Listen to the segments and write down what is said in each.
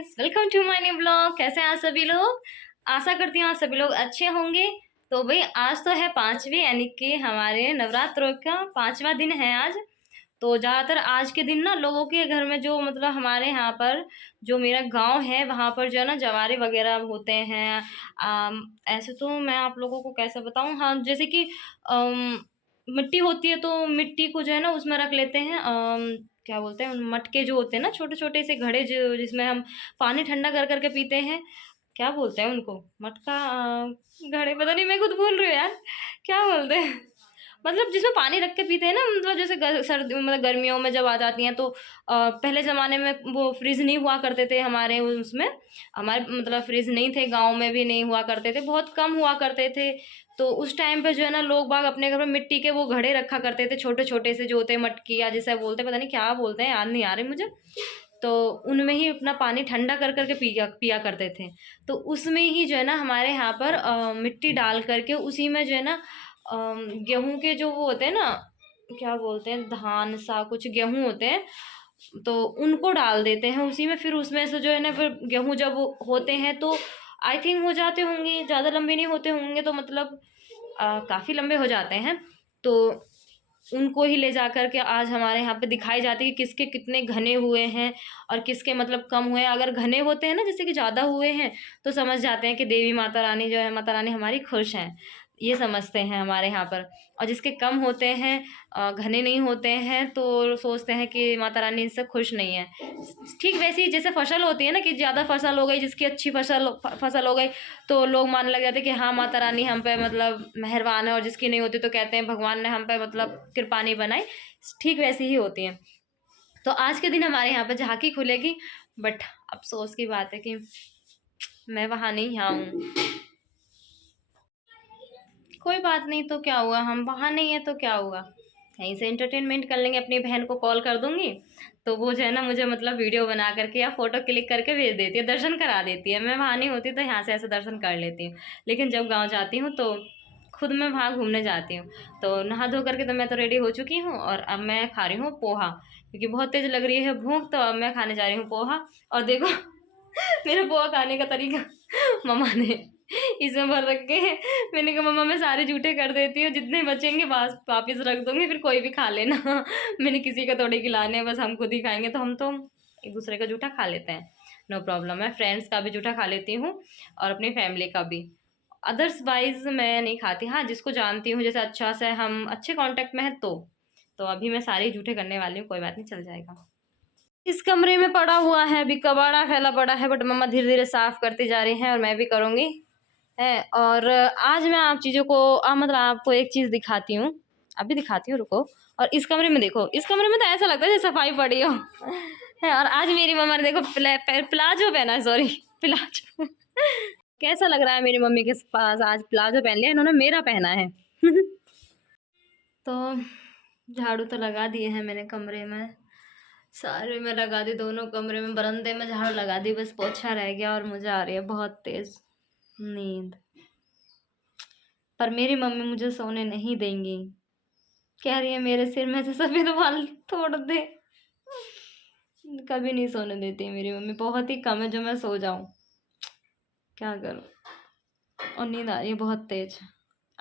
Guys, welcome to my new blog. कैसे हैं आप सभी लोग? आशा करती हूँ आप सभी लोग अच्छे होंगे। तो भाई आज तो है पांचवी, यानी कि हमारे नवरात्रों का पांचवा दिन है आज। तो ज़्यादातर आज के दिन ना लोगों के घर में जो मतलब हमारे यहाँ पर जो मेरा गांव है वहाँ पर जो है ना जवारे वगैरह होते हैं। ऐसे तो मैं आप लोगों को कैसे बताऊँ। हाँ, जैसे कि मिट्टी होती है तो मिट्टी को जो है ना उसमें रख लेते हैं। क्या बोलते हैं, उन मटके जो होते हैं ना, छोटे छोटे से घड़े जो जिसमें हम पानी ठंडा कर करके पीते हैं। क्या बोलते हैं उनको? मटका, घड़े, पता नहीं, मैं खुद भूल रही हूँ यार। क्या बोलते हैं? मतलब जिसमें पानी रख के पीते हैं ना, मतलब जैसे सर्दी मतलब गर्मियों में जब आ जाती हैं तो पहले ज़माने में वो फ्रिज नहीं हुआ करते थे हमारे उसमें। हमारे मतलब फ्रिज नहीं थे, गांव में भी नहीं हुआ करते थे, बहुत कम हुआ करते थे। तो उस टाइम पे जो है ना लोग बाग अपने घर में मिट्टी के वो घड़े रखा करते थे, छोटे छोटे से जो होते हैं, मटकी या जैसे बोलते हैं, पता नहीं क्या बोलते हैं, याद नहीं आ रही मुझे। तो उनमें ही अपना पानी ठंडा कर करके पिया पिया करते थे। तो उसमें ही जो है ना हमारे यहाँ पर मिट्टी डाल करके उसी में जो है ना गेहूं के जो वो होते हैं ना, क्या बोलते हैं, धान सा कुछ गेहूं होते हैं, तो उनको डाल देते हैं उसी में। फिर उसमें से जो है ना फिर गेहूं जब होते हैं तो आई थिंक हो जाते होंगे, ज़्यादा लंबे नहीं होते होंगे, तो मतलब काफ़ी लंबे हो जाते हैं। तो उनको ही ले जा कर के आज हमारे यहाँ पे दिखाई जाती है कि किसके कितने घने हुए हैं और किसके मतलब कम हुए हैं। अगर घने होते हैं ना, जैसे कि ज़्यादा हुए हैं, तो समझ जाते हैं कि देवी माता रानी जो है, माता रानी हमारी खुश हैं, ये समझते हैं हमारे यहाँ पर। और जिसके कम होते हैं, घने नहीं होते हैं, तो सोचते हैं कि माता रानी इनसे खुश नहीं है। ठीक वैसे ही जैसे फसल होती है ना, कि ज़्यादा फसल हो गई, जिसकी अच्छी फसल हो गई, तो लोग मानने लग जाते हैं कि हाँ माता रानी हम पे मतलब मेहरबान है, और जिसकी नहीं होती तो कहते हैं भगवान ने हम पे मतलब कृपा नहीं बनाई। ठीक वैसी ही होती हैं। तो आज के दिन हमारे यहाँ पर झांकी खुलेगी, बट अफसोस की बात है कि मैं वहाँ नहीं, यहाँ हूँ। कोई बात नहीं, तो क्या हुआ, हम वहाँ नहीं है तो क्या हुआ, कहीं से एंटरटेनमेंट कर लेंगे। अपनी बहन को कॉल कर दूंगी तो वो जो है ना मुझे मतलब वीडियो बना करके या फोटो क्लिक करके भेज देती है, दर्शन करा देती है। मैं वहाँ नहीं होती तो यहाँ से ऐसे दर्शन कर लेती हूँ, लेकिन जब गाँव जाती हूँ तो खुद मैं वहाँ घूमने जाती हूँ। तो नहा धो करके तो मैं तो रेडी हो चुकी हूँ, और अब मैं खा रही हूँ पोहा, क्योंकि बहुत तेज़ लग रही है भूख। तो अब मैं खाने जा रही हूँ पोहा। और देखो मेरा पोहा खाने का तरीका मम्मा ने इसमें भर रखे हैं। मैंने कहा मम्मा मैं सारे जूठे कर देती हूँ, जितने बचेंगे वापिस रख दूंगी, फिर कोई भी खा लेना। मैंने किसी का थोड़े खिलाने हैं, बस हम खुद ही खाएंगे। तो हम तो एक दूसरे का जूठा खा लेते हैं, नो प्रॉब्लम। मैं फ्रेंड्स का भी जूठा खा लेती हूँ और अपनी फैमिली का भी। अदर्स वाइज मैं नहीं खाती। हाँ, जिसको जानती हूँ, जैसे अच्छा से हम अच्छे कांटेक्ट में हैं, तो अभी मैं सारे जूठे करने वाली हूँ, कोई बात नहीं, चल जाएगा। इस कमरे में पड़ा हुआ है, अभी कबाड़ा फैला पड़ा है, बट मम्मा धीरे धीरे साफ करती जा रही हैं और मैं भी करूँगी है। और आज मैं आप चीज़ों को मतलब आपको एक चीज़ दिखाती हूँ, अभी दिखाती हूँ, रुको। और इस कमरे में देखो, इस कमरे में तो ऐसा लगता है जैसे सफाई पड़ी हो है। और आज मेरी मम्मा ने देखो प्लाजो पहना है, सॉरी प्लाजो कैसा लग रहा है मेरी मम्मी के पास, आज प्लाजो पहन लिया इन्होंने, मेरा पहना है तो झाड़ू तो लगा दिए हैं मैंने कमरे में, सारे में लगा दी, दोनों कमरे में, बरामदे में झाड़ू लगा दी, बस पोछा रह गया। और मुझे आ रही है बहुत तेज नींद, पर मेरी मम्मी मुझे सोने नहीं देंगी। कह रही है मेरे सिर में से सफेद बाल तोड़ दे। कभी नहीं सोने देती मेरी मम्मी, बहुत ही कम है जो मैं सो जाऊं, क्या करूं। और नींद आ रही है बहुत तेज।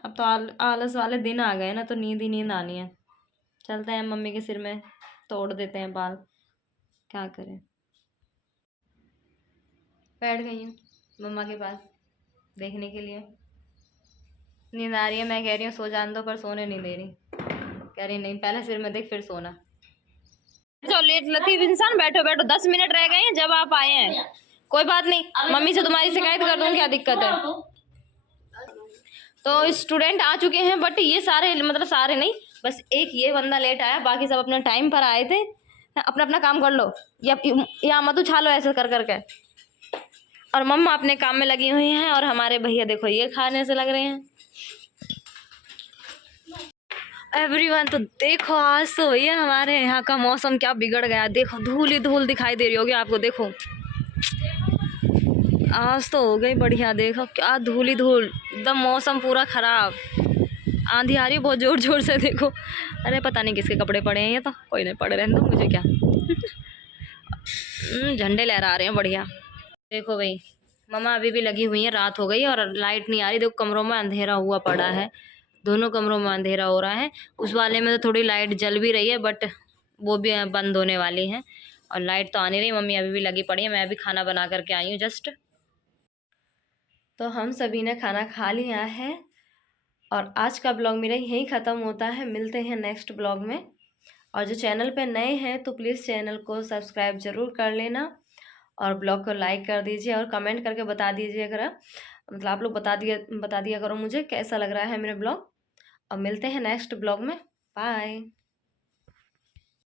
अब तो आलस वाले दिन आ गए ना, तो नींद ही नींद आनी है। चलते हैं मम्मी के सिर में तोड़ देते हैं बाल, क्या करें। बैठ गई हूँ मम्मा के पास देखने के लिए। नींद आ रही है, मैं कह रही हूँ सो जान दो, पर सोने नहीं दे रही। कह रही नहीं, पहले सिर में देख फिर सोना। चलो लेट लतीफ इंसान, बैठो बैठो, 10 मिनट रह गए हैं जब आप आए हैं। कोई बात नहीं, मम्मी से तुम्हारी शिकायत कर दूँ, क्या दिक्कत है। तो स्टूडेंट आ चुके हैं, बट ये सारे मतलब सारे नहीं, बस एक ये बंदा लेट आया, बाकी सब अपने टाइम पर आए थे। अपना अपना काम कर लो, या मत उछालो ऐसे कर करके। और मम्मा अपने काम में लगी हुई हैं, और हमारे भैया देखो ये खाने से लग रहे हैं। एवरीवन, तो देखो आज तो भैया हमारे यहाँ का मौसम क्या बिगड़ गया। देखो धूल ही धूल दिखाई दे रही होगी आपको, देखो आज तो हो गई बढ़िया। देखो क्या धूल ही धूल, एकदम मौसम पूरा खराब। आंधी आ रही है बहुत जोर जोर से, देखो। अरे पता नहीं किसके कपड़े पड़े हैं, ये तो कोई नहीं पड़े, रहने दो, मुझे क्या। झंडे लहरा रहे हैं बढ़िया। देखो भाई, मम्मा अभी भी लगी हुई है, रात हो गई और लाइट नहीं आ रही। देखो कमरों में अंधेरा हुआ पड़ा है, दोनों कमरों में अंधेरा हो रहा है। उस वाले में तो थोड़ी लाइट जल भी रही है, बट वो भी बंद होने वाली है। और लाइट तो आ नहीं रही, मम्मी अभी भी लगी पड़ी है। मैं अभी खाना बना करके आई हूँ जस्ट। तो हम सभी ने खाना खा लिया है और आज का ब्लॉग मेरा यहीं ख़त्म होता है। मिलते हैं नेक्स्ट ब्लॉग में। और जो चैनल पे नए हैं तो प्लीज़ चैनल को सब्सक्राइब ज़रूर कर लेना और ब्लॉग को लाइक कर दीजिए और कमेंट करके बता दीजिए, अगर मतलब आप लोग बता दिया करो मुझे कैसा लग रहा है मेरे ब्लॉग। और मिलते हैं नेक्स्ट ब्लॉग में। बाय।